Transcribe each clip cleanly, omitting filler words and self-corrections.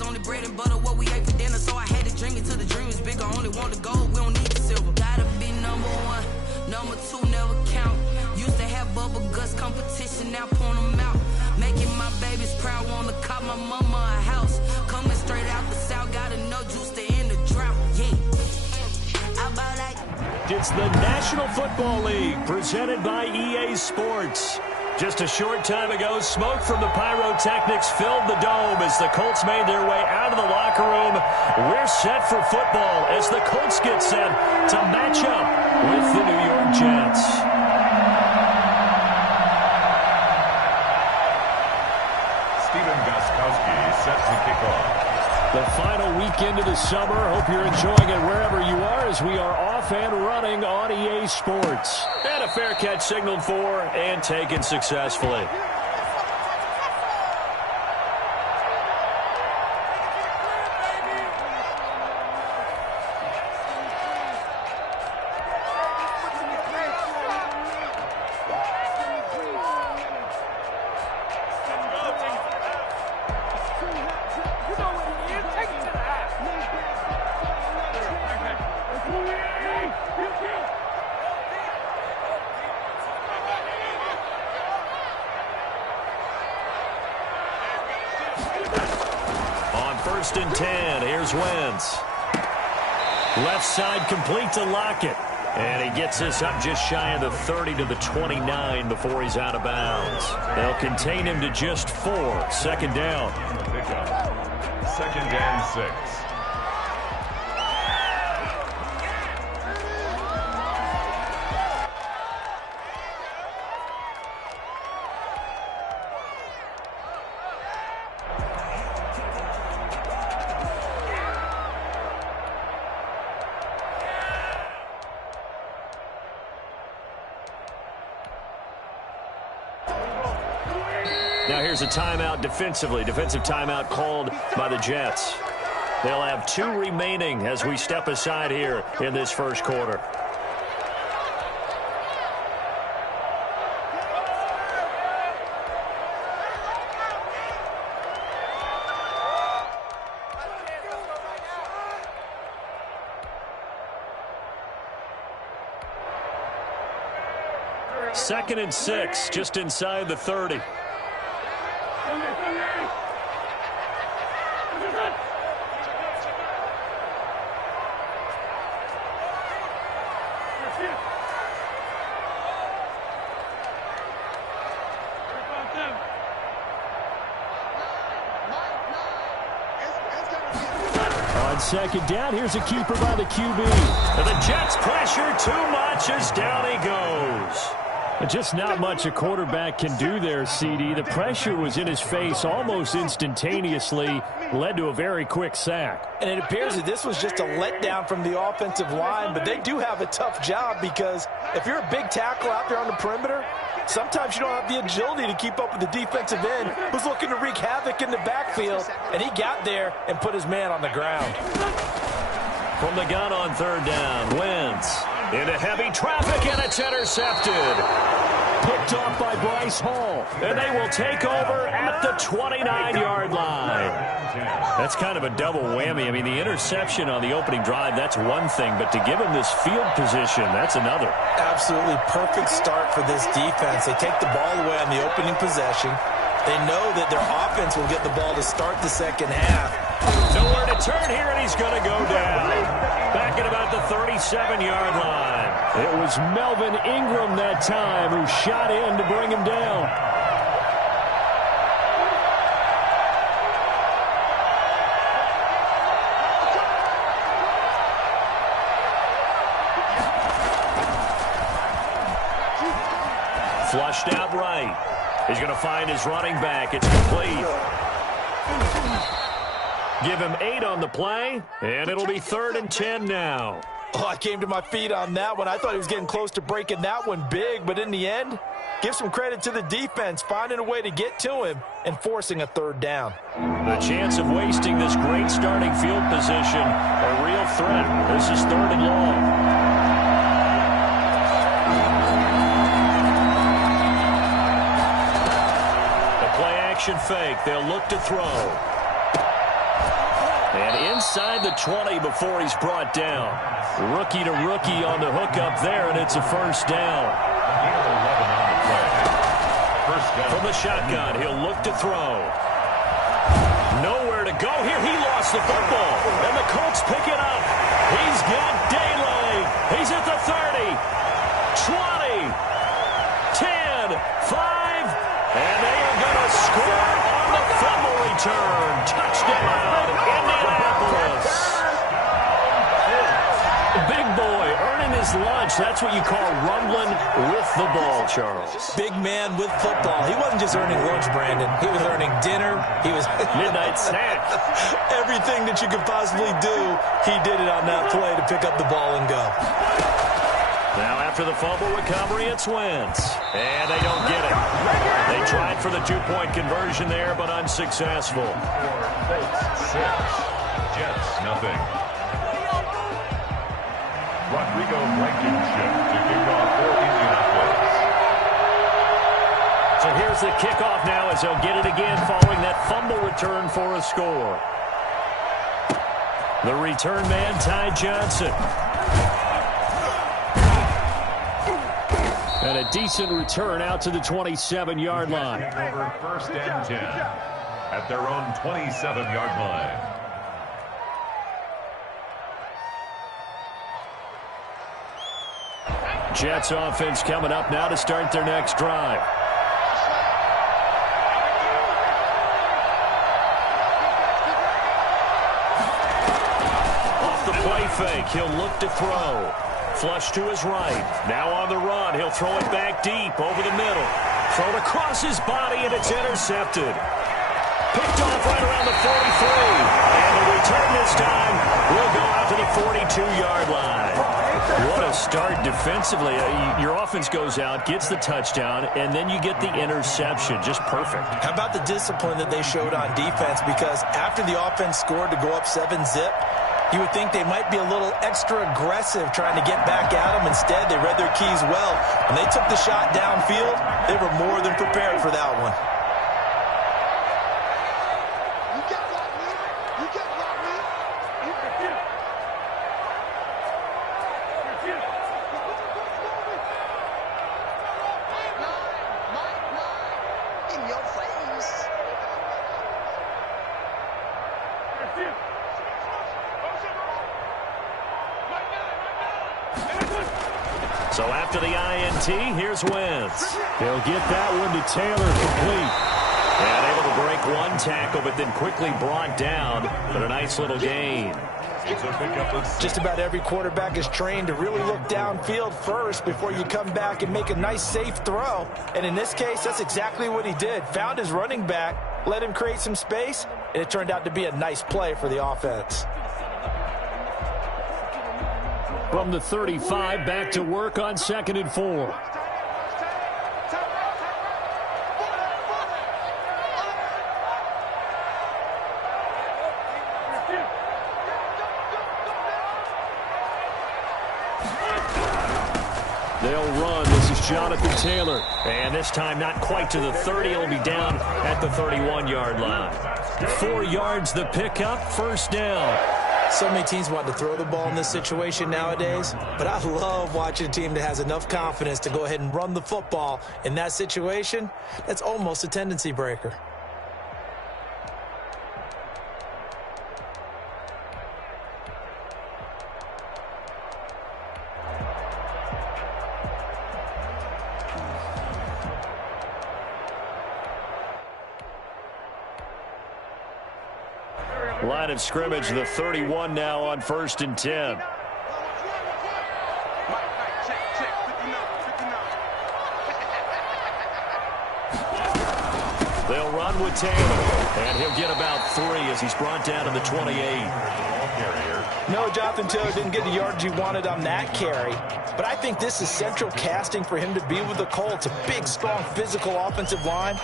It's only bread and butter, what we ate for dinner. So I had to dream it till the dream is bigger. Only want the gold, we don't need the silver. Gotta be number one, number two never count. Used to have bubble guts competition, now point them out. Making my babies proud, wanna cop my mama a house. Coming straight out the south, got enough juice to end the drought. Yeah. It's the National Football League presented by EA Sports. Just a short time ago, smoke from the pyrotechnics filled the dome as the Colts made their way out of the locker room. We're set for football as the Colts get set to match up with the New York Jets. Steven Gostkowski set to kick off. The final weekend of the summer. Hope you're enjoying it wherever you are as we are off and running on EA Sports. And a fair catch signaled for and taken successfully. First and 10. Here's Wentz. Left side complete to Lockett. And he gets this up just shy of the 30 to the 29 before he's out of bounds. They'll contain him to just 4. Second down. Second and 6. Now here's a timeout defensively. Defensive timeout called by the Jets. They'll have 2 remaining as we step aside here in this first quarter. Second and 6, just inside the 30. On second down, here's a keeper by the QB. The Jets pressure too much as down he goes. Just not much a quarterback can do there, CD. The pressure was in his face almost instantaneously, led to a very quick sack. And it appears that this was just a letdown from the offensive line, but they do have a tough job because if you're a big tackle out there on the perimeter, sometimes you don't have the agility to keep up with the defensive end who's looking to wreak havoc in the backfield, and he got there and put his man on the ground. From the gun on third down, Wentz into heavy traffic, and it's intercepted. Picked off by Bryce Hall, and they will take over at the 29-yard line. That's kind of a double whammy. I mean, the interception on the opening drive, that's one thing, but to give him this field position, that's another. Absolutely perfect start for this defense. They take the ball away on the opening possession. They know that their offense will get the ball to start the second half. Nowhere to turn here, and he's going to go down. Back at about the 37-yard line. It was Melvin Ingram that time who shot in to bring him down. Flushed out right. He's going to find his running back. It's complete. Give him 8 on the play, and it'll be 3rd and 10 now. Oh, I came to my feet on that one. I thought he was getting close to breaking that one big, but in the end, give some credit to the defense, finding a way to get to him and forcing a 3rd down. The chance of wasting this great starting field position, a real threat. This is 3rd and long. Play action fake. They'll look to throw. And inside the 20 before he's brought down. Rookie to rookie on the hook up there, and it's a first down. From the shotgun, he'll look to throw. Nowhere to go here. He lost the football, and the Colts pick it up. He's got daylight. He's at the 30, 20, 10, 5, and they are going to score on the fumble return. Touchdown, Indianapolis. Big boy earning his lunch. That's what you call rumbling with the ball, Charles. Big man with football. He wasn't just earning lunch, Brandon. He was earning dinner. He was midnight snack. Everything that you could possibly do, he did it on that play to pick up the ball and go. Now after the fumble recovery, it's Wentz. And they don't get it. They tried for the two-point conversion there, but unsuccessful. Jets, nothing. Rodrigo Blankenship to kick off for Indianapolis. So here's the kickoff now as they'll get it again following that fumble return for a score. The return man, Ty Johnson. And a decent return out to the 27-yard line. Over first and 10 at their own 27-yard line. Jets offense coming up now to start their next drive. Off the play fake, he'll look to throw. Flush to his right. Now on the run, he'll throw it back deep over the middle. Thrown across his body, and it's intercepted. Picked off right around the 43. And the return this time will go out to the 42-yard line. What a start defensively. Your offense goes out, gets the touchdown, and then you get the interception. Just perfect. How about the discipline that they showed on defense? Because after the offense scored to go up 7-zip, you would think they might be a little extra aggressive trying to get back at them. Instead, they read their keys well. When they took the shot downfield, they were more than prepared for that one. So after the INT, here's Wentz. They'll get that one to Taylor, complete. And able to break one tackle, but then quickly brought down. But a nice little gain. Just about every quarterback is trained to really look downfield first before you come back and make a nice, safe throw. And in this case, that's exactly what he did. Found his running back, let him create some space, and it turned out to be a nice play for the offense. From the 35, back to work on 2nd and 4. They'll run. This is Jonathan Taylor. And this time not quite to the 30. It'll be down at the 31-yard line. 4 yards the pickup, first down. So many teams want to throw the ball in this situation nowadays, but I love watching a team that has enough confidence to go ahead and run the football. In that situation, that's almost a tendency breaker. Line of scrimmage, the 31 now on 1st and 10. They'll run with Taylor, and he'll get about 3 as he's brought down to the 28. No, Jonathan Taylor didn't get the yards he wanted on that carry, but I think this is central casting for him to be with the Colts. A big, strong, physical offensive line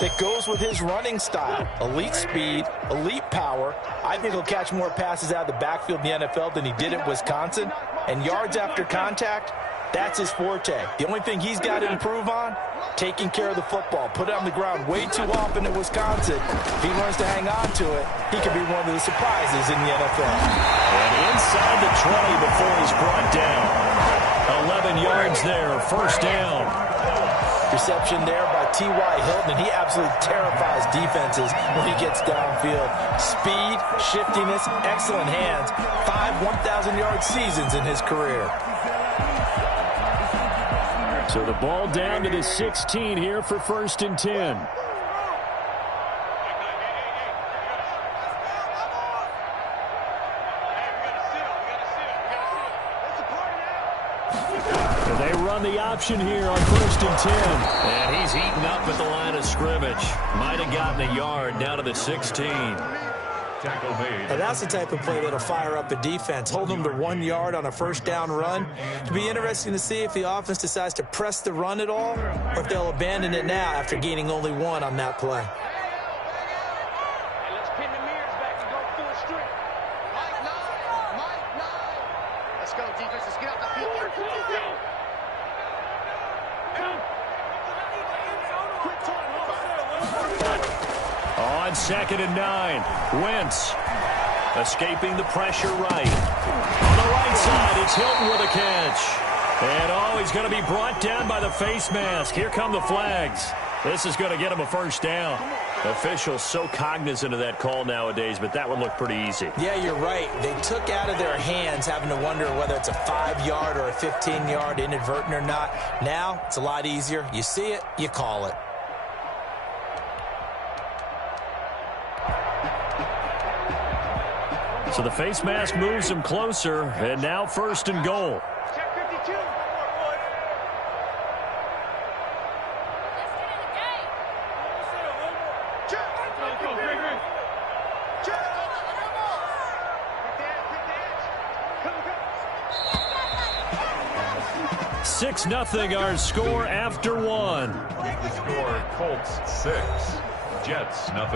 that goes with his running style. Elite speed, elite power. I think he'll catch more passes out of the backfield in the NFL than he did at Wisconsin. And yards after contact, That's his forte. The only thing he's got to improve on, taking care of the football. Put it on the ground way too often in Wisconsin. If he learns to hang on to it, he could be one of the surprises in the NFL. And inside the 20 before he's brought down. 11 yards there, first down. Reception there by T.Y. Hilton, and he absolutely terrifies defenses when he gets downfield. Speed, shiftiness, excellent hands. 5 1,000-yard seasons in his career. So the ball down to the 16 here for 1st and 10. They run the option here on 1st and 10. And he's eaten up at the line of scrimmage. Might have gotten a yard down to the 16. Tackle made. Now that's the type of play that'll fire up a defense. Hold them to 1 yard on a first down run. It'll be interesting to see if the offense decides to press the run at all, or if they'll abandon it now after gaining only 1 on that play. Let's pin the mirrors back and go full strength. Mike 9. Let's go, defense. Let's get out the field. On 2nd and 9, Wentz escaping the pressure right. On the right side, it's Hilton with a catch. And he's going to be brought down by the face mask. Here come the flags. This is going to get him a first down. Officials so cognizant of that call nowadays, but that would look pretty easy. Yeah, you're right. They took out of their hands having to wonder whether it's a 5-yard or a 15-yard inadvertent or not. Now, it's a lot easier. You see it, you call it. So the face mask moves him closer, and now 1st and goal. Check 52. Six 0 our score after 1. The score, Colts 6, Jets 0.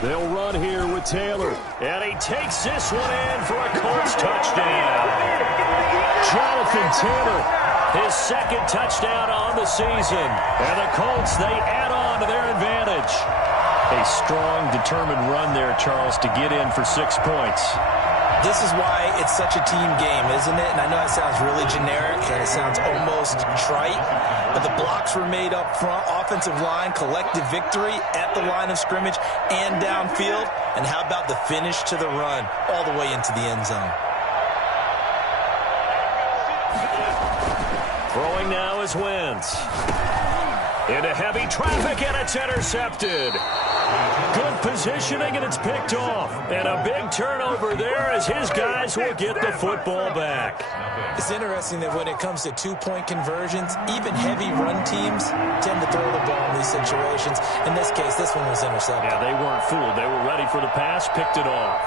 They'll run here with Taylor. And he takes this one in for a Colts touchdown. Jonathan Taylor, his 2nd touchdown on the season. And the Colts, they add on to their advantage. A strong, determined run there, Charles, to get in for 6 points. This is why it's such a team game, isn't it? And I know it sounds really generic and it sounds almost trite, but the blocks were made up front, offensive line, collective victory at the line of scrimmage and downfield. And how about the finish to the run all the way into the end zone? Throwing now is Wentz. Into heavy traffic, and it's intercepted. Good positioning, and it's picked off. And a big turnover there as his guys will get the football back. It's interesting that when it comes to 2-point conversions, even heavy run teams tend to throw the ball in these situations. In this case, this one was intercepted. Yeah, they weren't fooled. They were ready for the pass, picked it off.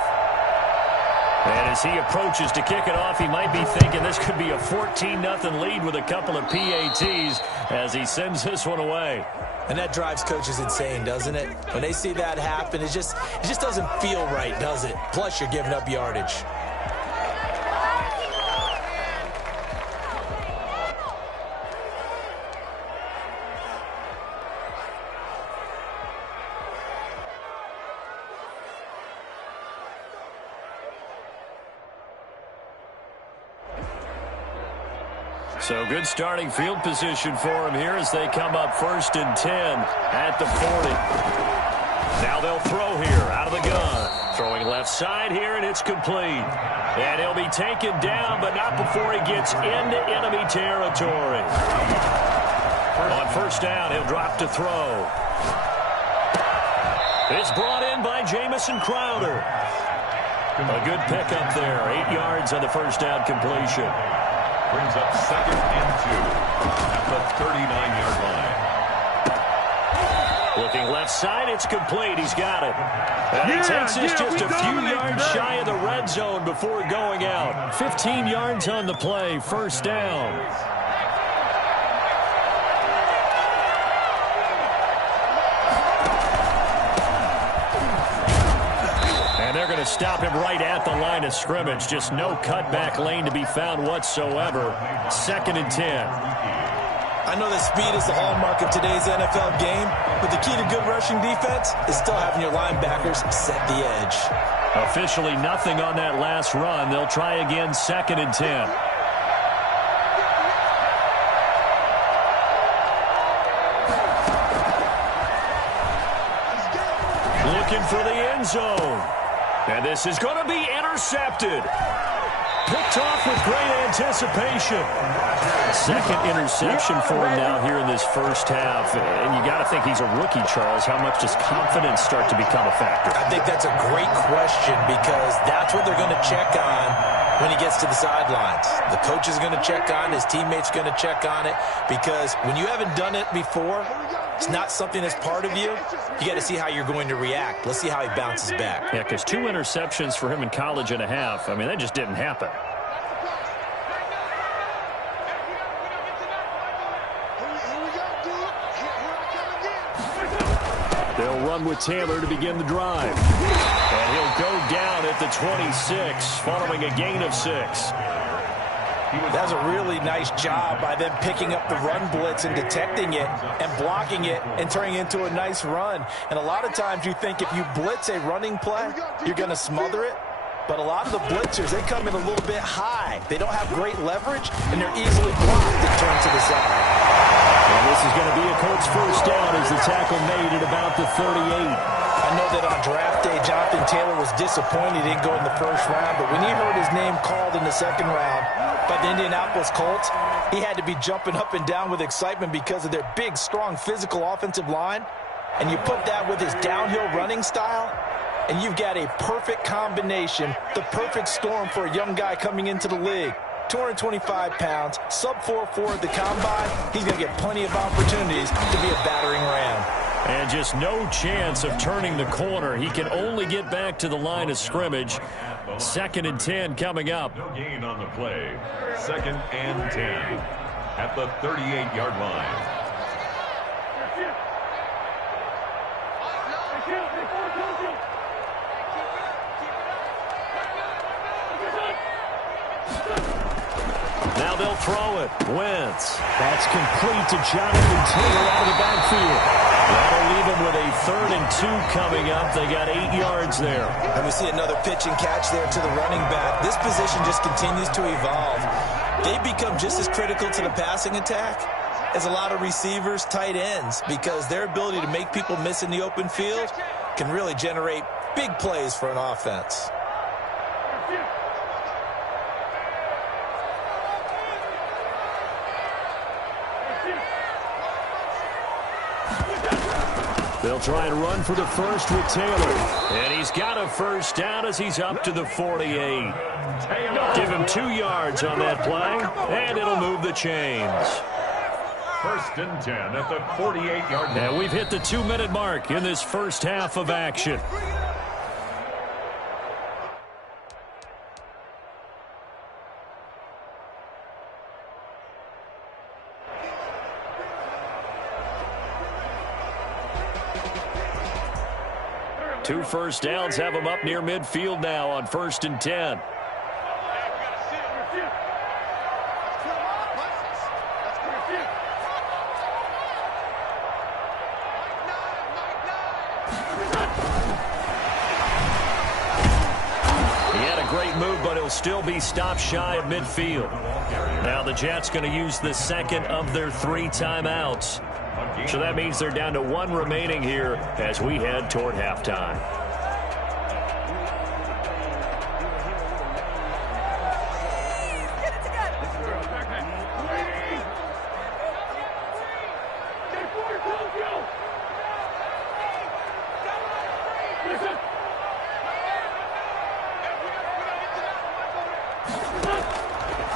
And as he approaches to kick it off, he might be thinking this could be a 14-0 lead with a couple of PATs as he sends this one away. And that drives coaches insane, doesn't it? When they see that happen, it just doesn't feel right, does it? Plus, you're giving up yardage. So good starting field position for him here as they come up 1st and 10 at the 40. Now they'll throw here out of the gun. Throwing left side here, and it's complete. And he'll be taken down, but not before he gets into enemy territory. On 1st down, he'll drop to throw. It's brought in by Jamison Crowder. A good pickup there. 8 yards on the 1st down completion. Brings up 2nd and 2 at the 39-yard line. Looking left side, it's complete. He's got it. And he takes this just a few yards shy of the red zone before going out. 15 yards on the play, 1st down. to stop him right at the line of scrimmage. Just no cutback lane to be found whatsoever. 2nd and 10. I know that speed is the hallmark of today's NFL game, but the key to good rushing defense is still having your linebackers set the edge. Officially nothing on that last run. They'll try again, 2nd and 10. Looking for the end zone. And this is going to be intercepted. Picked off with great anticipation. 2nd interception for him now here in this first half. And you got to think he's a rookie, Charles. How much does confidence start to become a factor? I think that's a great question because that's what they're going to check on when he gets to the sidelines. The coach is going to check on, his teammates are going to check on it, because when you haven't done it before, it's not something that's part of you. You got to see how you're going to react. Let's see how he bounces back. Yeah, because 2 interceptions for him in college and a half. I mean, that just didn't happen. They'll run with Taylor to begin the drive. And he'll go down at the 26, following a gain of 6. That was a really nice job by them picking up the run blitz and detecting it and blocking it and turning it into a nice run. And a lot of times you think if you blitz a running play, you're going to smother it. But a lot of the blitzers, they come in a little bit high. They don't have great leverage, and they're easily blocked and turned to the side. And this is going to be a Colts first down as the tackle made at about the 38. I know that on draft day, Jonathan Taylor was disappointed he didn't go in the first round, but when he heard his name called in the 2nd round by the Indianapolis Colts, he had to be jumping up and down with excitement because of their big, strong, physical offensive line. And you put that with his downhill running style, and you've got a perfect combination, the perfect storm for a young guy coming into the league. 225 pounds, sub 4.4 at the combine. He's going to get plenty of opportunities to be a battering ram. And just no chance of turning the corner. He can only get back to the line of scrimmage. 2nd and 10 coming up. No gain on the play. 2nd and 10 at the 38-yard line. Now they'll throw it. Wentz. That's complete to Jonathan Taylor out of the backfield. That'll leave them with a 3rd and 2 coming up. They got 8 yards there. And we see another pitch and catch there to the running back. This position just continues to evolve. They become just as critical to the passing attack as a lot of receivers, tight ends, because their ability to make people miss in the open field can really generate big plays for an offense. They'll try and run for the first with Taylor. And he's got a first down as he's up to the 48. Give him 2 yards on that play, and it'll move the chains. 1st and 10 at the 48-yard line. And we've hit the 2-minute mark in this first half of action. Two first downs have them up near midfield now on 1st and 10. He had a great move, but he'll still be stopped shy of midfield. Now the Jets going to use the 2nd of their 3 timeouts. So that means they're down to 1 remaining here as we head toward halftime.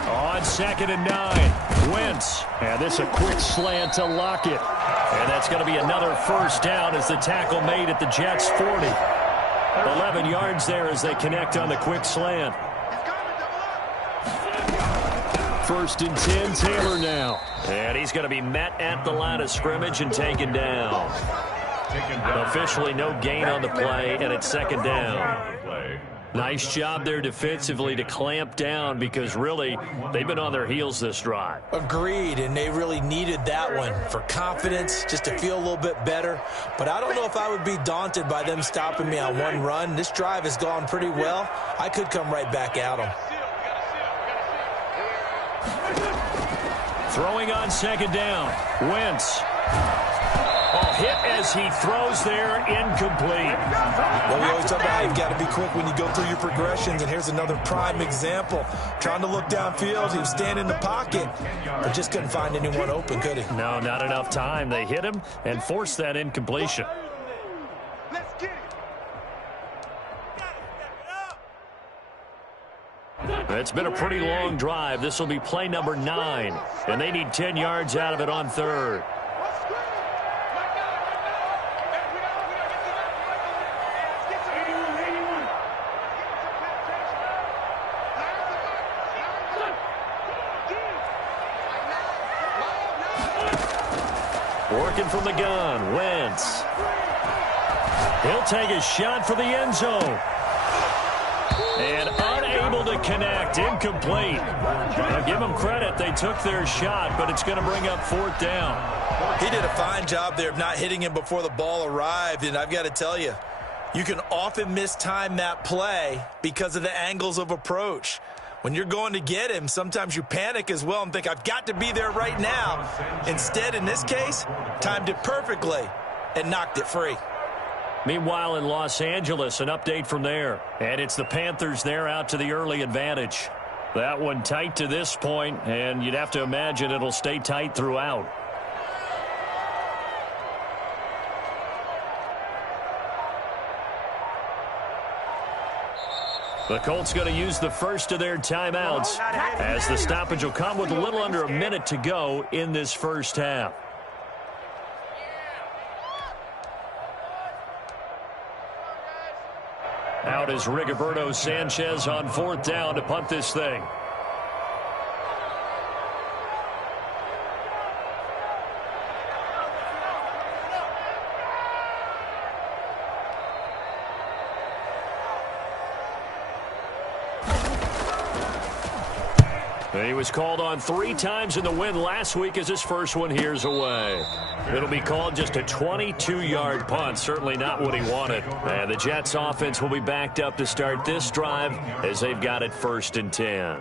On 2nd and 9, Wentz. And this a quick slant to Lockett. And that's going to be another first down as the tackle made at the Jets' 40. 11 yards there as they connect on the quick slant. 1st and 10, Taylor now. And he's going to be met at the line of scrimmage and taken down. Officially no gain on the play, and it's 2nd down. Nice job there defensively to clamp down because really they've been on their heels this drive. Agreed, and they really needed that one for confidence, just to feel a little bit better. But I don't know if I would be daunted by them stopping me on one run. This drive has gone pretty well. I could come right back at them. Throwing on second down. Wentz. Oh, hit as he throws there, incomplete. Well, we always talk about how you've got to be quick when you go through your progressions, and here's another prime example. Trying to look downfield, he was standing in the pocket, but just couldn't find anyone open, could he? No, not enough time. They hit him and forced that incompletion. It's been a pretty long drive. This will be play number 9, and they need 10 yards out of it on third. Working from the gun, Wentz. He'll take a shot for the end zone. And unable to connect, incomplete. Now give them credit, they took their shot, but it's going to bring up fourth down. He did a fine job there of not hitting him before the ball arrived, and I've got to tell you, you can often mistime that play because of the angles of approach. When you're going to get him, sometimes you panic as well and think, I've got to be there right now. Instead, in this case, timed it perfectly and knocked it free. Meanwhile, in Los Angeles, an update from there. And it's the Panthers there out to the early advantage. That one tight to this point, and you'd have to imagine it'll stay tight throughout. The Colts going to use the first of their timeouts as the stoppage will come with a little under a minute to go in this first half. Out is Rigoberto Sanchez on fourth down to punt this thing. He was called on 3 times in the win last week as his first one here's away. It'll be called just a 22-yard punt, certainly not what he wanted. And the Jets offense will be backed up to start this drive as they've got it 1st and 10.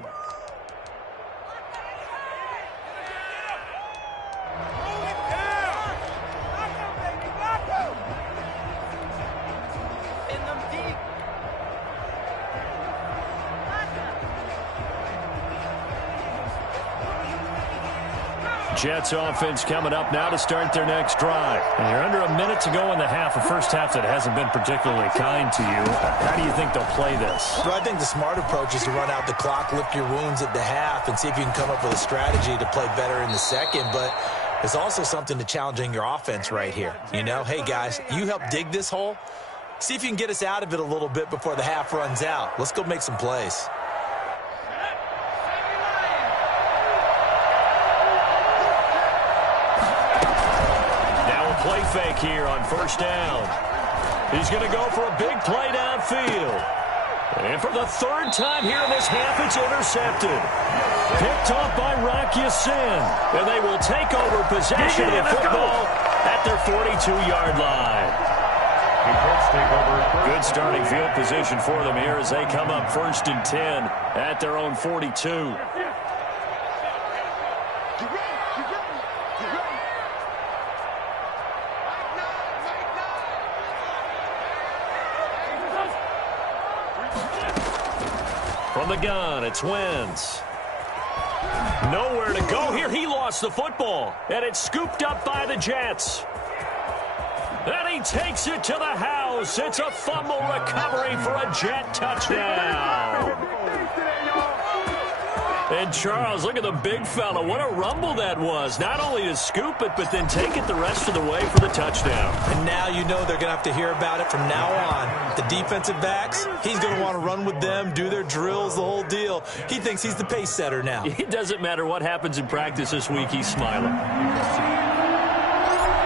Jets offense coming up now to start their next drive. And you're under a minute to go in the half, a first half that hasn't been particularly kind to you. How do you think they'll play this? Well, I think the smart approach is to run out the clock, lick your wounds at the half, and see if you can come up with a strategy to play better in the second. But there's also something to challenging your offense right here. You know, hey, guys, you help dig this hole. See if you can get us out of it a little bit before the half runs out. Let's go make some plays. Play fake here on first down. He's going to go for a big play downfield. And for the 3rd time here in this half, it's intercepted. Picked off by Rock Ya-Sin. And they will take over possession of the football at their 42-yard line. Good starting field position for them here as they come up 1st and 10 at their own 42. From the gun, it's Wentz. Nowhere to go here. He lost the football, and it's scooped up by the Jets. And he takes it to the house. It's a fumble recovery for a Jet touchdown. And Charles, look at the big fella. What a rumble that was. Not only to scoop it, but then take it the rest of the way for the touchdown. And now you know they're going to have to hear about it from now on. The defensive backs, he's going to want to run with them, do their drills, the whole deal. He thinks he's the pace setter now. It doesn't matter what happens in practice this week, he's smiling.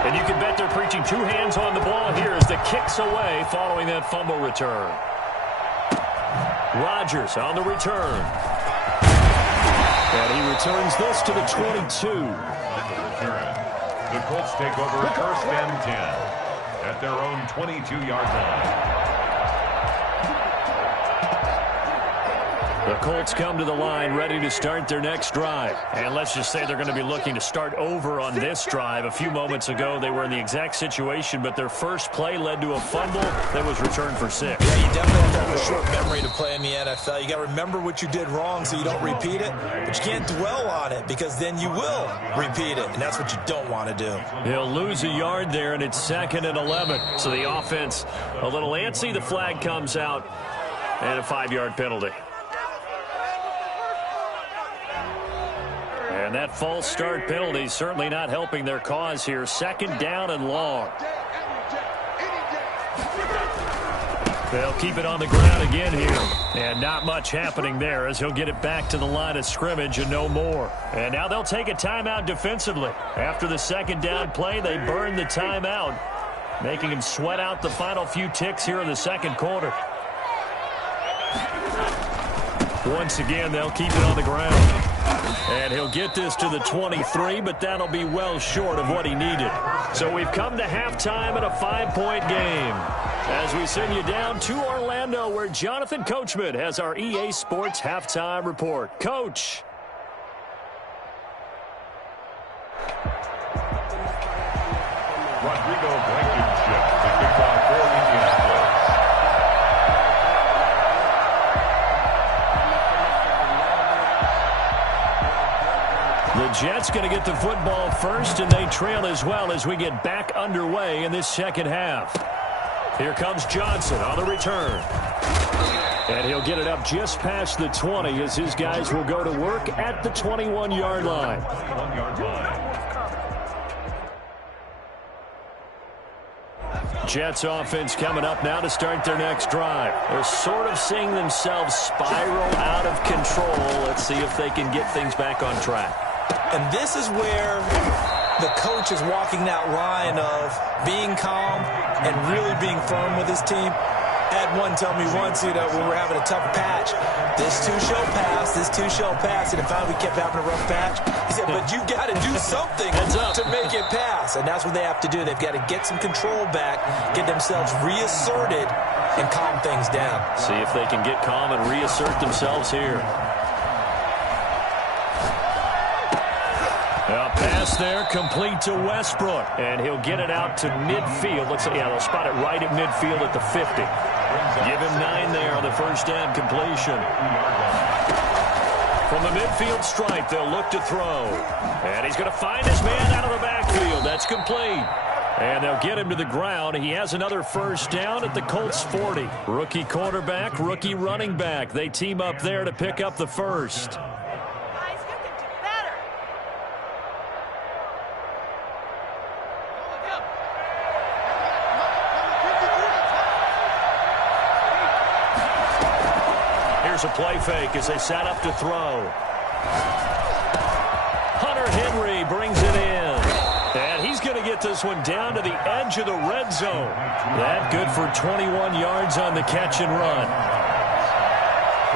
And you can bet they're preaching 2 hands on the ball here as the kick's away following that fumble return. Rodgers on the return. And he returns this to the 22. The Colts take over first and 10 at their own 22-yard line. The Colts come to the line ready to start their next drive. And let's just say they're going to be looking to start over on this drive. A few moments ago, they were in the exact situation, but their first play led to a fumble that was returned for 6. Yeah, you definitely have to have a short memory to play in the NFL. You got to remember what you did wrong so you don't repeat it, but you can't dwell on it because then you will repeat it, and that's what you don't want to do. He'll lose a yard there, and it's 2nd and 11. So the offense a little antsy. The flag comes out, and a 5-yard penalty. And that false start penalty certainly not helping their cause here. 2nd down and long. They'll keep it on the ground again here. And not much happening there as he'll get it back to the line of scrimmage and no more. And now they'll take a timeout defensively. After the 2nd down play, they burn the timeout, making him sweat out the final few ticks here in the 2nd quarter. Once again, they'll keep it on the ground. And he'll get this to the 23, but that'll be well short of what he needed. So we've come to halftime in a 5-point game. As we send you down to Orlando, where Jonathan Coachman has our EA Sports Halftime Report. Coach. Rodrigo Blankenship to kick off for Indianapolis. The Jets going to get the football first, and they trail as well as we get back underway in this 2nd half. Here comes Johnson on the return. And he'll get it up just past the 20 as his guys will go to work at the 21-yard line. 1-yard line. Jets offense coming up now to start their next drive. They're sort of seeing themselves spiral out of control. Let's see if they can get things back on track. And this is where the coach is walking that line of being calm and really being firm with his team. I had one tell me once, when we're having a tough patch, this too shall pass, this too shall pass. And finally we kept having a rough patch. He said, but you got to do something to make it pass. And that's what they have to do. They've got to get some control back, get themselves reasserted, and calm things down. See if they can get calm and reassert themselves here. A pass there, complete to Westbrook. And he'll get it out to midfield. Looks like, they'll spot it right at midfield at the 50. Give him 9 there on the first down completion. From the midfield stripe, they'll look to throw. And he's going to find his man out of the backfield. That's complete. And they'll get him to the ground. He has another first down at the Colts 40. Rookie quarterback, rookie running back. They team up there to pick up the first. A play fake as they set up to throw. Hunter Henry brings it in. And he's going to get this one down to the edge of the red zone. That good for 21 yards on the catch and run.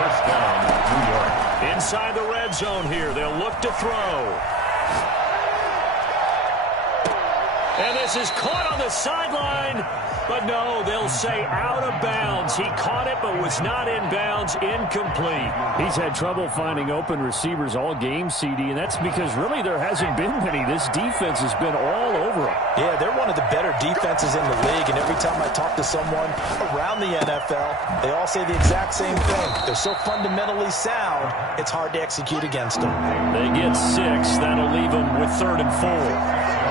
First down, New York. Inside the red zone here. They'll look to throw. And this is caught on the sideline. But no, they'll say out of bounds. He caught it but was not in bounds. Incomplete. He's had trouble finding open receivers all game, CD, and that's because really there hasn't been many. This defense has been all over him. Yeah, they're one of the better defenses in the league, and every time I talk to someone around the NFL, they all say the exact same thing. They're so fundamentally sound, it's hard to execute against them. They get 6. That'll leave them with 3rd and 4.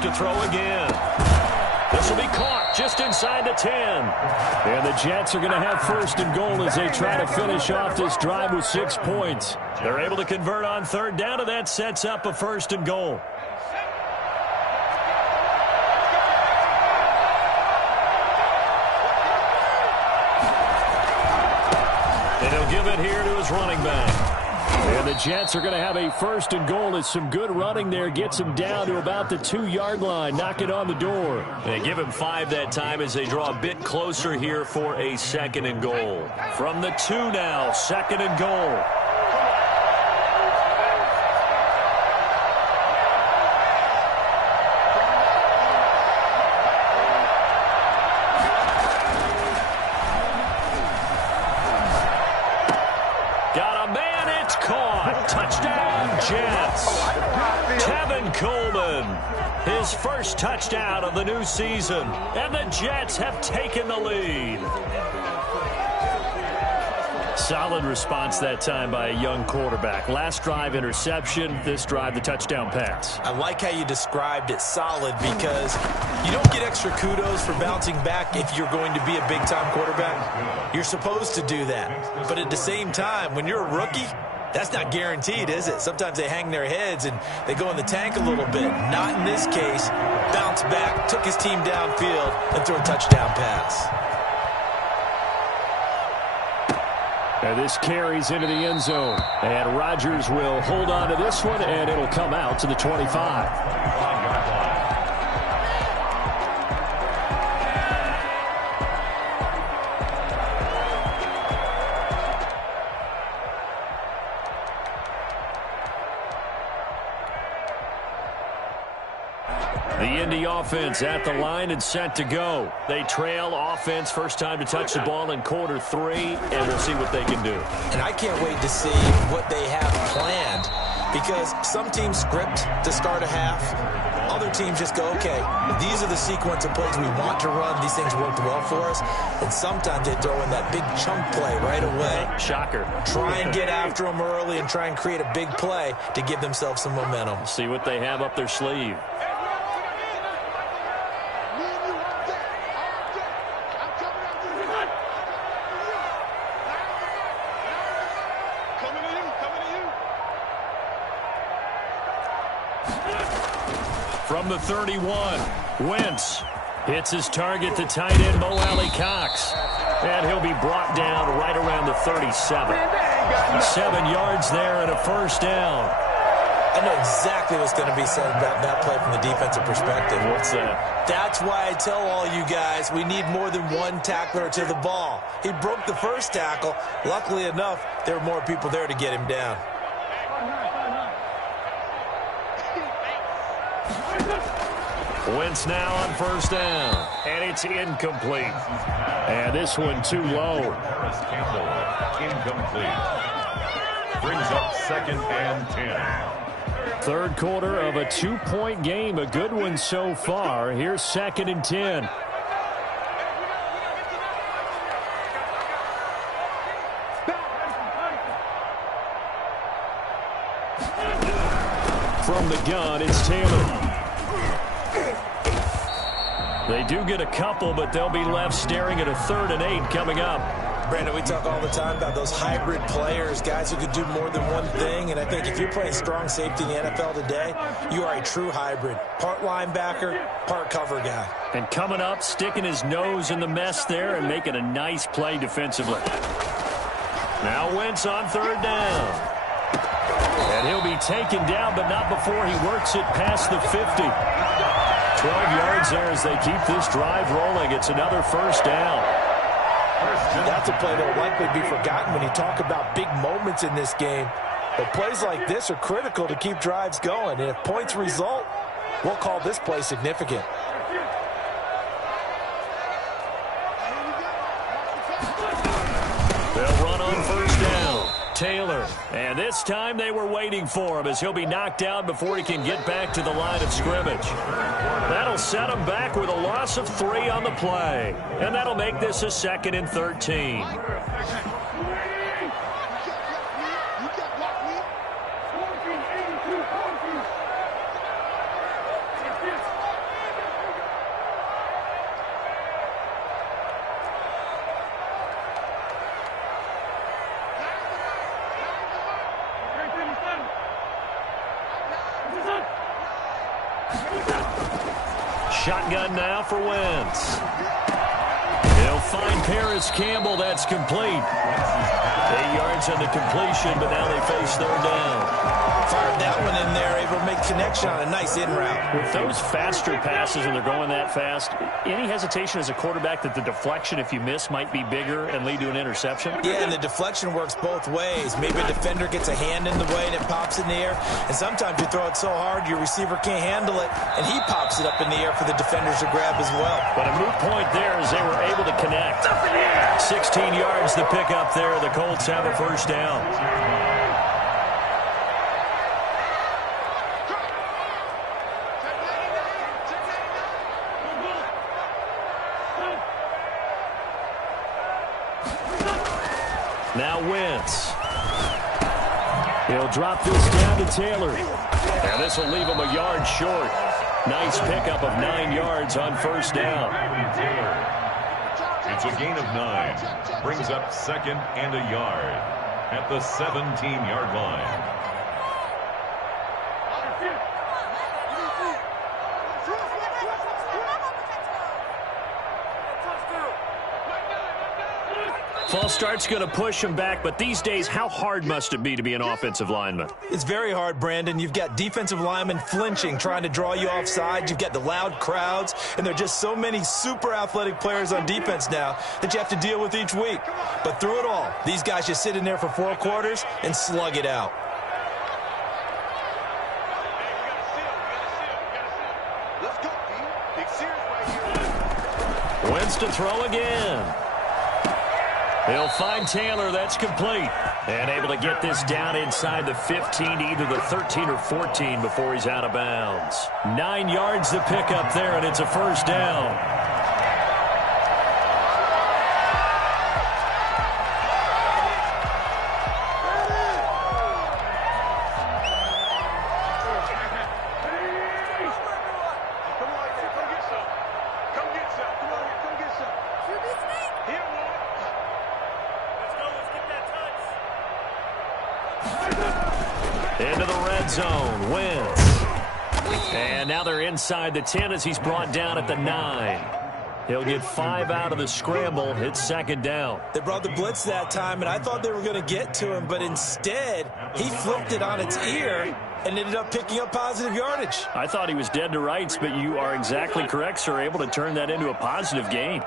To throw again. This will be caught just inside the 10. And the Jets are going to have 1st and goal as they try to finish off this drive with 6 points. They're able to convert on 3rd down, and that sets up a 1st and goal. And he'll give it here to his running back. And the Jets are going to have a 1st and goal as some good running there gets them down to about the 2-yard line, knocking on the door. They give him 5 that time as they draw a bit closer here for a 2nd and goal. From the 2 now, 2nd and goal. Touchdown, Jets. Tevin Coleman, his first touchdown of the new season. And the Jets have taken the lead. Solid response that time by a young quarterback. Last drive, interception. This drive, the touchdown pass. I like how you described it, solid, because you don't get extra kudos for bouncing back if you're going to be a big-time quarterback. You're supposed to do that. But at the same time, when you're a rookie, that's not guaranteed, is it? Sometimes they hang their heads and they go in the tank a little bit. Not in this case. Bounced back, took his team downfield, and threw a touchdown pass. And this carries into the end zone. And Rodgers will hold on to this one, and it'll come out to the 25. The Indy offense at the line and set to go. They trail offense, first time to touch the ball in quarter 3, and we'll see what they can do. And I can't wait to see what they have planned, because some teams script to start a half. Other teams just go, okay, these are the sequence of plays we want to run. These things worked well for us. And sometimes they throw in that big chunk play right away. Shocker. Try and get after them early and try and create a big play to give themselves some momentum. See what they have up their sleeve. From the 31, Wentz hits his target, the tight end, Mo Alley Cox. And he'll be brought down right around the 37. 7 yards there and a first down. I know exactly what's going to be said about that play from the defensive perspective. What's that? That's why I tell all you guys we need more than one tackler to the ball. He broke the first tackle. Luckily enough, there were more people there to get him down. Wentz now on first down, and it's incomplete. And this one too low. Harris Campbell, incomplete. Brings up 2nd and 10. Third quarter of a 2-point game, a good one so far. Here's 2nd and 10. From the gun, it's Taylor. They do get a couple, but they'll be left staring at a 3rd and 8 coming up. Brandon, we talk all the time about those hybrid players, guys who could do more than one thing. And I think if you're playing strong safety in the NFL today, you are a true hybrid. Part linebacker, part cover guy. And coming up, sticking his nose in the mess there and making a nice play defensively. Now Wentz on 3rd down. And he'll be taken down, but not before he works it past the 50. 12 yards there as they keep this drive rolling. It's another first down. That's a play that will likely be forgotten when you talk about big moments in this game. But plays like this are critical to keep drives going. And if points result, we'll call this play significant. They'll run on first down. Taylor. And this time they were waiting for him as he'll be knocked down before he can get back to the line of scrimmage. That'll set him back with a loss of 3 on the play. And that'll make this a 2nd and 13. Shotgun now for Wentz. He'll find Paris Campbell. That's complete. 8 yards on the completion, but now they face third down. Fired that one in there, able to make connection on a nice in route. With those faster passes and they're going that fast, any hesitation as a quarterback that the deflection, if you miss, might be bigger and lead to an interception? Yeah, and the deflection works both ways. Maybe a defender gets a hand in the way and it pops in the air. And sometimes you throw it so hard your receiver can't handle it, and he pops it up in the air for the defenders to grab as well. But a moot point there as they were able to connect. 16 yards to pick up there. The Colts have a first down. Now Wentz. He'll drop this down to Taylor. And this will leave him a yard short. Nice pickup of 9 yards on first down. It's a gain of 9. Brings up second and a yard at the 17-yard line. False start's going to push him back, but these days, how hard must it be to be an offensive lineman? It's very hard, Brandon. You've got defensive linemen flinching, trying to draw you off sides. You've got the loud crowds, and there are just so many super athletic players on defense now that you have to deal with each week. But through it all, these guys just sit in there for 4 quarters and slug it out. Wentz to throw again. He'll find Taylor. That's complete. And able to get this down inside the 15 to either the 13 or 14 before he's out of bounds. 9 yards to pick up there, and it's a first down. Into the red zone, Wentz. And now they're inside the 10 as he's brought down at the 9. He'll get 5 out of the scramble. It's second down. They brought the blitz that time, and I thought they were going to get to him, but instead, he flipped it on its ear and ended up picking up positive yardage. I thought he was dead to rights, but you are exactly correct, sir, able to turn that into a positive gain.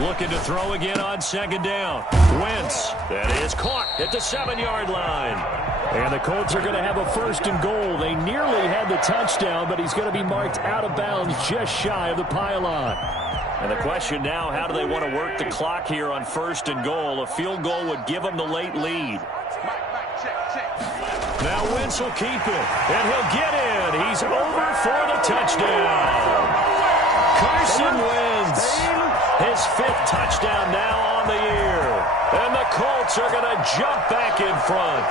Looking to throw again on second down. Wentz, that is caught at the 7-yard line. And the Colts are going to have a first and goal. They nearly had the touchdown, but he's going to be marked out of bounds just shy of the pylon. And the question now, how do they want to work the clock here on first and goal? A field goal would give them the late lead. Now Wentz will keep it, and he'll get in. He's over for the touchdown. Carson Wentz. His 5th touchdown now on the year. And the Colts are going to jump back in front.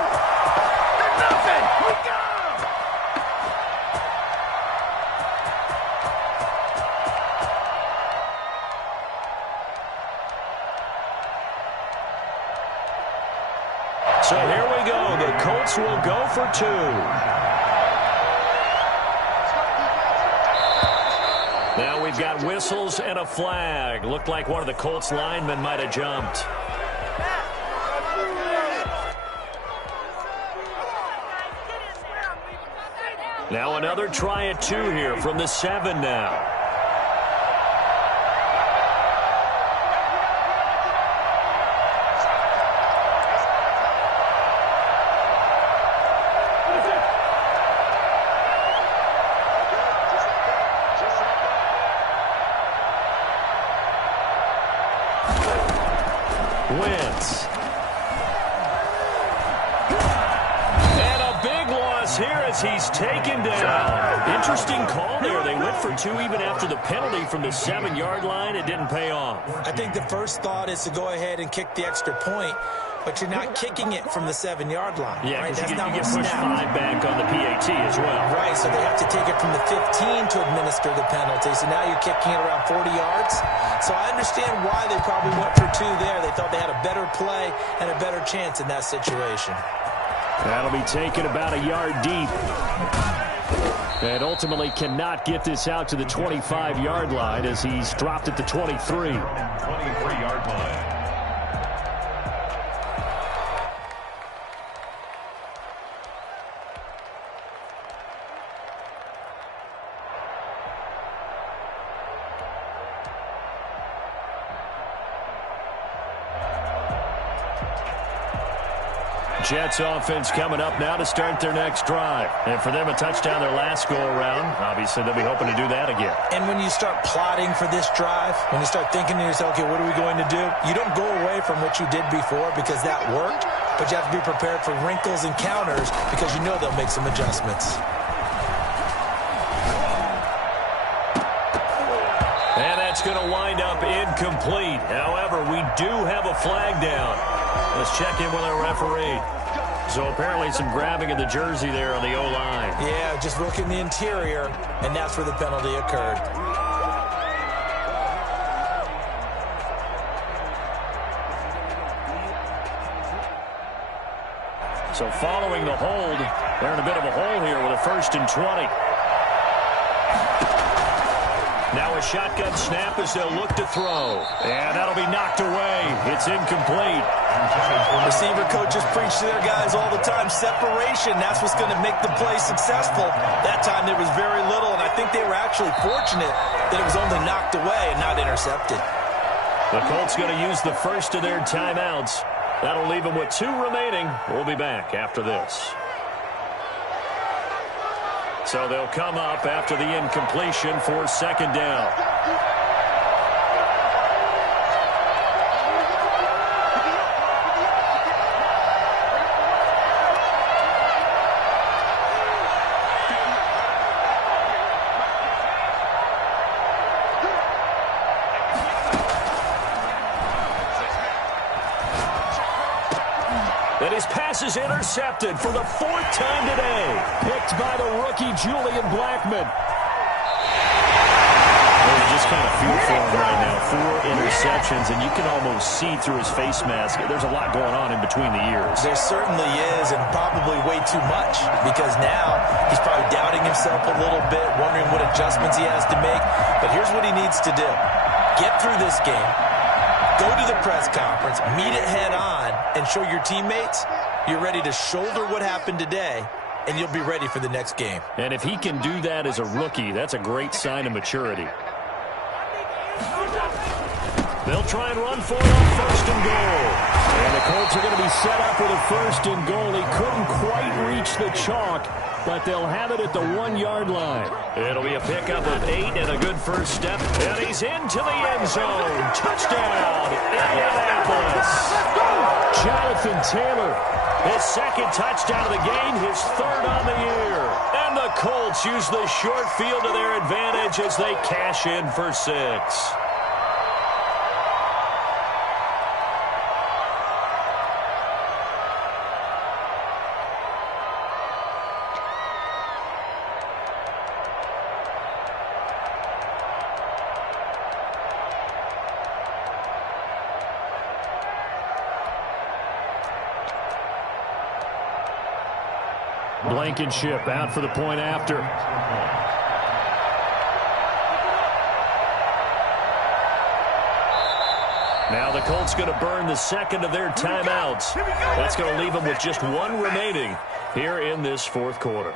Nothing. We go. So here we go. The Colts will go for 2. Now we've got whistles and a flag. Looked like one of the Colts linemen might have jumped. Now another try at 2 here from the 7 now. Wentz. And a big loss here as he's taken down. Interesting call there. They went for 2 even after the penalty from the 7-yard line. It didn't pay off. I think the first thought is to go ahead and kick the extra point, but you're not kicking it from the 7-yard line. Yeah, right? That's you get pushed 5 back on the PAT as well. Right, so they have to take it from the 15 to administer the penalty. So now you're kicking it around 40 yards. So I understand why they probably went for 2 there. They thought they had a better play and a better chance in that situation. That'll be taken about a yard deep. And ultimately cannot get this out to the 25-yard line as he's dropped at the 23. 23-yard line. Jets offense coming up now to start their next drive. And for them, a touchdown their last go-around. Obviously, they'll be hoping to do that again. And when you start plotting for this drive, when you start thinking to yourself, okay, what are we going to do? You don't go away from what you did before because that worked, but you have to be prepared for wrinkles and counters because you know they'll make some adjustments. And that's going to wind up incomplete. However, we do have a flag down. Let's check in with our referee. So apparently some grabbing of the jersey there on the O-line. Yeah, just look in the interior, and that's where the penalty occurred. So following the hold, they're in a bit of a hole here with a 1st and 20. Now a shotgun snap as they'll look to throw. And that'll be knocked away. It's incomplete. Receiver coaches preach to their guys all the time. Separation, that's what's going to make the play successful. That time there was very little, and I think they were actually fortunate that it was only knocked away and not intercepted. The Colts going to use the first of their timeouts. That'll leave them with 2 remaining. We'll be back after this. So they'll come up after the incompletion for 2nd down. And his pass is intercepted for the 4th time today. Picked by the rookie, Julian Blackmon. Well, you just kind of feel for him right now. 4 interceptions, and you can almost see through his face mask. There's a lot going on in between the ears. There certainly is, and probably way too much, because now he's probably doubting himself a little bit, wondering what adjustments he has to make. But here's what he needs to do. Get through this game. Go to the press conference, meet it head on, and show your teammates you're ready to shoulder what happened today, and you'll be ready for the next game. And if he can do that as a rookie, that's a great sign of maturity. They'll try and run for it on 1st and goal. And the Colts are going to be set up with a 1st and goal. He couldn't quite reach the chalk, but they'll have it at the 1-yard line. It'll be a pickup of 8 and a good first step. And he's into the end zone. Touchdown, Indianapolis. Jonathan Taylor, his 2nd touchdown of the game, his 3rd on the year. And the Colts use the short field to their advantage as they cash in for 6. Blankenship out for the point after. Now the Colts going to burn the 2nd of their timeouts. That's going to leave them with just 1 remaining here in this 4th quarter.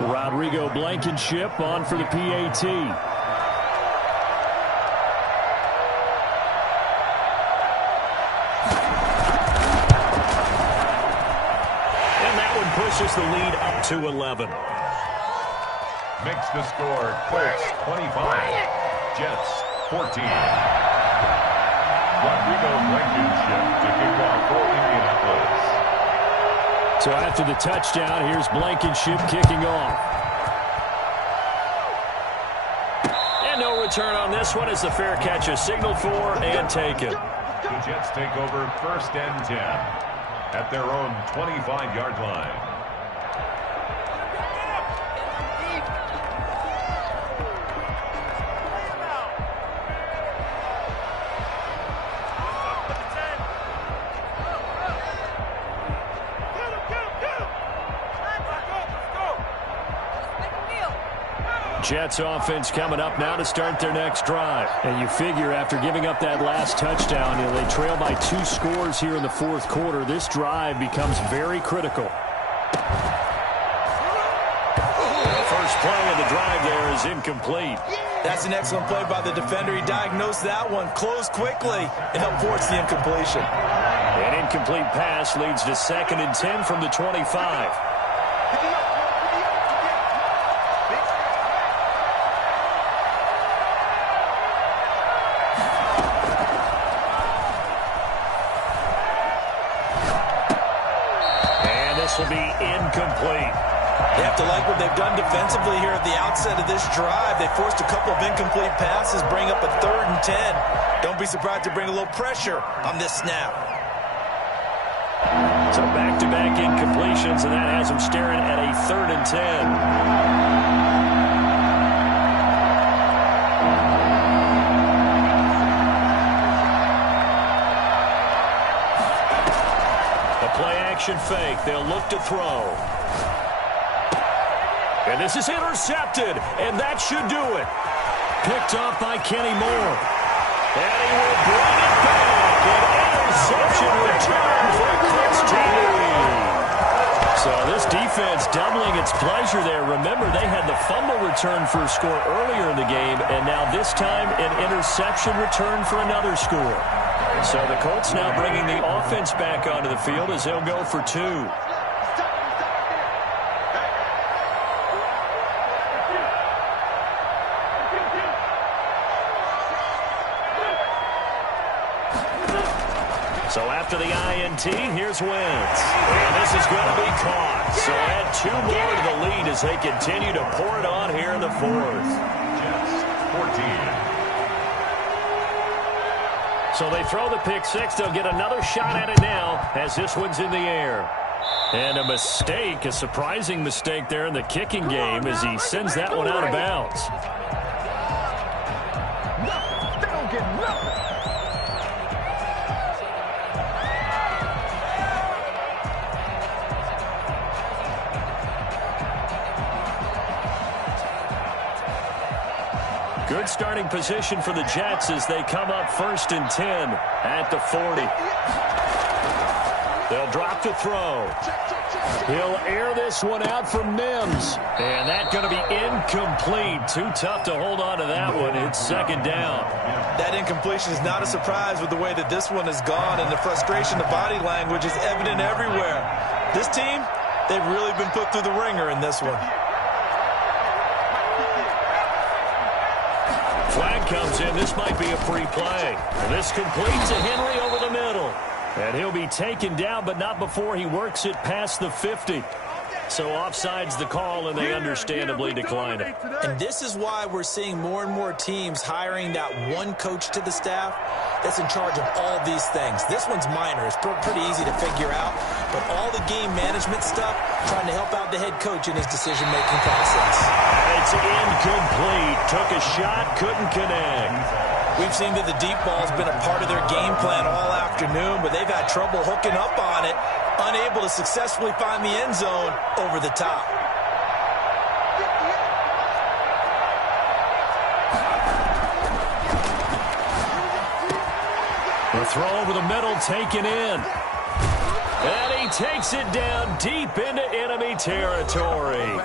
Rodrigo Blankenship on for the PAT. Pushes the lead up to 11. Makes the score Colts 25, Jets 14. Rodrigo Blankenship to kick off for Indianapolis. So after the touchdown, here's Blankenship kicking off. And no return on this one as the fair catch is signaled for and taken. The Jets take over 1st and 10 at their own 25-yard line. Jets offense coming up now to start their next drive. And you figure after giving up that last touchdown, they trail by 2 scores here in the fourth quarter. This drive becomes very critical. The first play of the drive there is incomplete. That's an excellent play by the defender. He diagnosed that one, closed quickly, and helped force the incompletion. An incomplete pass leads to 2nd and 10 from the 25. This will be incomplete. They have to like what they've done defensively here at the outset of this drive. They forced a couple of incomplete passes, bring up a 3rd and 10. Don't be surprised to bring a little pressure on this snap. So back-to-back incompletions, and that has them staring at a 3rd and 10. Play-action fake. They'll look to throw. And this is intercepted, and that should do it. Picked off by Kenny Moore. And he will bring it back. An interception return for Chris Cheney. So this defense doubling its pleasure there. Remember, they had the fumble return for a score earlier in the game, and now this time an interception return for another score. So the Colts now bringing the offense back onto the field as they'll go for 2. So after the INT, here's Wentz. And this is going to be caught. So add 2 more to the lead as they continue to pour it on here in the 4th. Jets, 14. So they throw the pick 6. They'll get another shot at it now as this one's in the air. And a mistake, a surprising mistake there in the kicking game as he sends that one out of bounds. They don't get nothing. Good starting position for the Jets as they come up 1st and 10 at the 40. They'll drop to throw. He'll air this one out for Mims. And that's going to be incomplete. Too tough to hold on to that one. It's 2nd down. That incompletion is not a surprise with the way that this one has gone, and the frustration, the body language is evident everywhere. This team, they've really been put through the ringer in this one. Flag comes in. This might be a free play. And this completes a Henry over the middle. And he'll be taken down, but not before he works it past the 50. So offside's the call, and they understandably decline it. And this is why we're seeing more and more teams hiring that one coach to the staff that's in charge of all these things. This one's minor. It's pretty easy to figure out. But all the game management stuff, trying to help out the head coach in his decision-making process. It's incomplete. Took a shot, couldn't connect. We've seen that the deep ball's been a part of their game plan all afternoon, but they've had trouble hooking up on it, unable to successfully find the end zone over the top. The throw over the middle taken in. And he takes it down deep into enemy territory.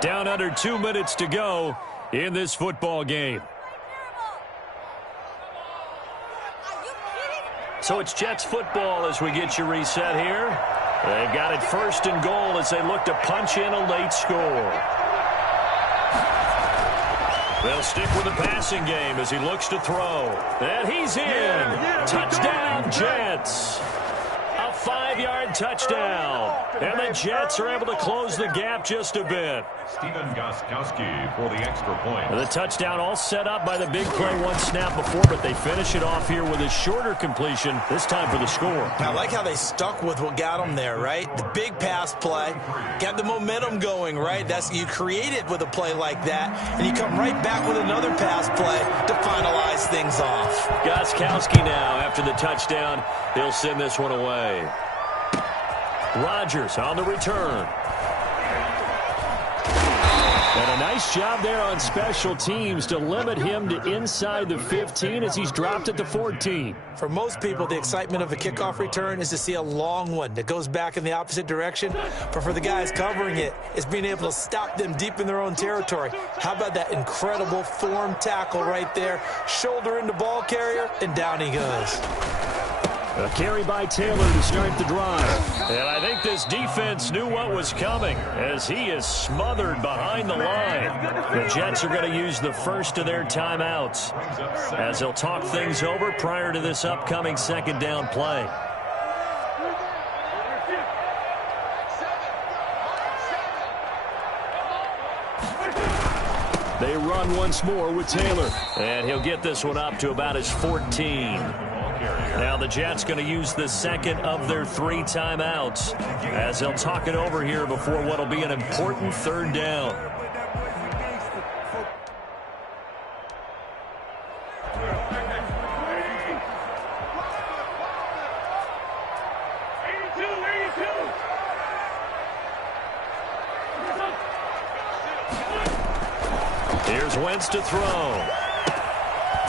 Down under 2 minutes to go in this football game. So it's Jets football as we get you reset here. They've got it 1st and goal as they look to punch in a late score. They'll stick with the passing game as he looks to throw. And he's in. Touchdown, Jets. A 5-yard touchdown. And the Jets are able to close the gap just a bit. Stephen Gostkowski for the extra point. The touchdown all set up by the big play one snap before, but they finish it off here with a shorter completion, this time for the score. I like how they stuck with what got them there, right? The big pass play, got the momentum going, right? You create it with a play like that, and you come right back with another pass play to finalize things off. Gostkowski now, after the touchdown, he'll send this one away. Rodgers on the return. And a nice job there on special teams to limit him to inside the 15 as he's dropped at the 14. For most people, the excitement of a kickoff return is to see a long one that goes back in the opposite direction. But for the guys covering it, it's being able to stop them deep in their own territory. How about that incredible form tackle right there? Shoulder into ball carrier, and down he goes. A carry by Taylor to start the drive. And I think this defense knew what was coming as he is smothered behind the line. The Jets are going to use the first of their timeouts as they'll talk things over prior to this upcoming second down play. They run once more with Taylor, and he'll get this one up to about his 14. Now the Jets going to use the second of their 3 timeouts as they'll talk it over here before what will be an important third down. Here's Wentz to throw.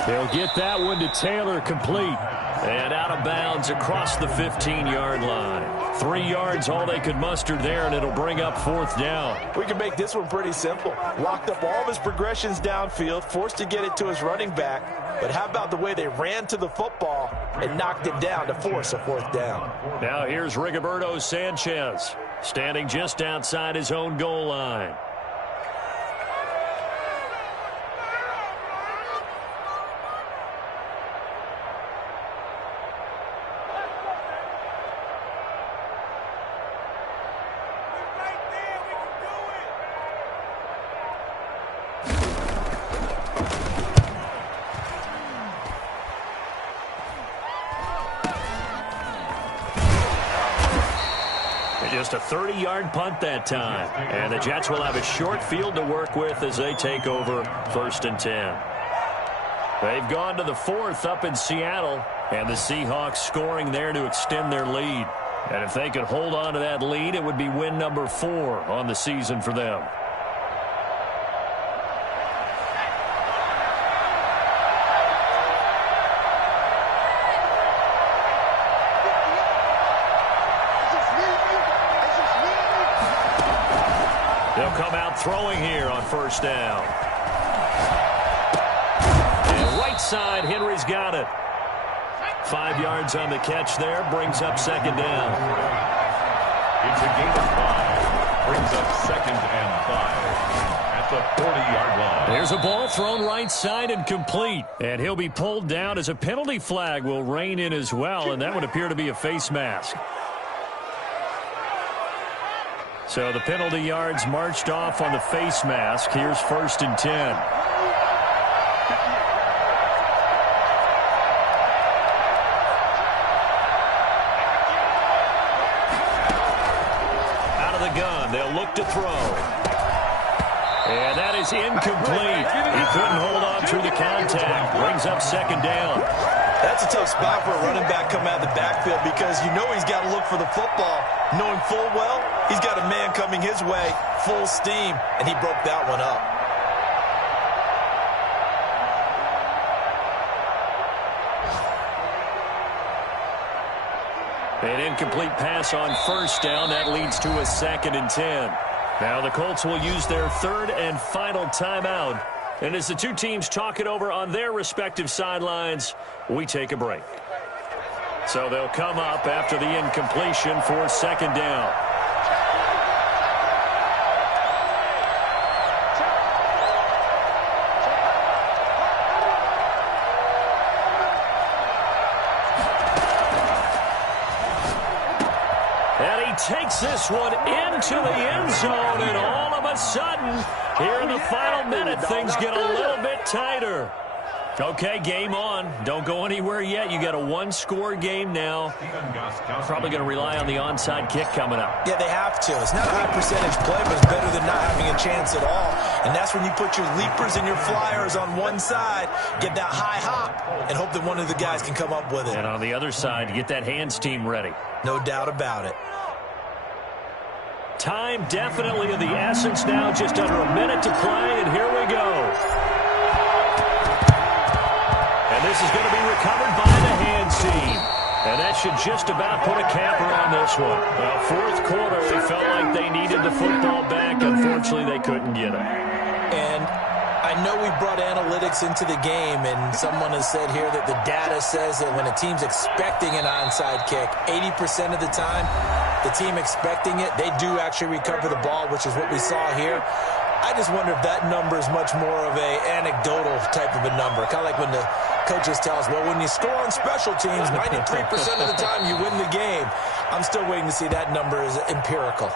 They'll get that one to Taylor, complete. And out of bounds across the 15-yard line. 3 yards, all they could muster there, and it'll bring up 4th down. We can make this one pretty simple. Locked up all of his progressions downfield, forced to get it to his running back. But how about the way they ran to the football and knocked it down to force a 4th down? Now here's Rigoberto Sanchez, standing just outside his own goal line. Just a 30-yard punt that time. And the Jets will have a short field to work with as they take over 1st and 10. They've gone to the 4th up in Seattle, and the Seahawks scoring there to extend their lead. And if they could hold on to that lead, it would be win number 4 on the season for them. They'll come out throwing here on 1st down. And right side, Henry's got it. 5 yards on the catch there, brings up 2nd down. It's a gain of 5. Brings up 2nd and 5 at the 40-yard line. There's a ball thrown right side and complete. And he'll be pulled down as a penalty flag will rein in as well, and that would appear to be a face mask. So the penalty yards marched off on the face mask. Here's 1st and 10. Out of the gun, they'll look to throw. And that is incomplete. He couldn't hold on through the contact. Brings up 2nd down. That's a tough spot for a running back coming out of the backfield because you know he's got to look for the football, knowing full well he's got a man coming his way, full steam, and he broke that one up. An incomplete pass on 1st down. That leads to a 2nd and 10. Now the Colts will use their 3rd and final timeout. And as the two teams talk it over on their respective sidelines, we take a break. So they'll come up after the incompletion for 2nd down. And he takes this one into the end zone, and all of a sudden, here in the final minute, things get a little bit tighter. Okay, game on. Don't go anywhere yet. You got a 1-score game now. Probably going to rely on the onside kick coming up. Yeah, they have to. It's not a high percentage play, but it's better than not having a chance at all. And that's when you put your leapers and your flyers on one side, get that high hop, and hope that one of the guys can come up with it. And on the other side, get that hands team ready. No doubt about it. Time definitely of the essence now, just under a minute to play, and here we go. And this is going to be recovered by the hand seam. And that should just about put a capper on this one. Well, fourth quarter, they felt like they needed the football back. Unfortunately, they couldn't get it. And I know we brought analytics into the game, and someone has said here that the data says that when a team's expecting an onside kick, 80% of the time, the team expecting it, they do actually recover the ball, which is what we saw here. I just wonder if that number is much more of a anecdotal type of a number. Kind of like when the coaches tell us, well, when you score on special teams, 93% of the time you win the game. I'm still waiting to see that number is empirical.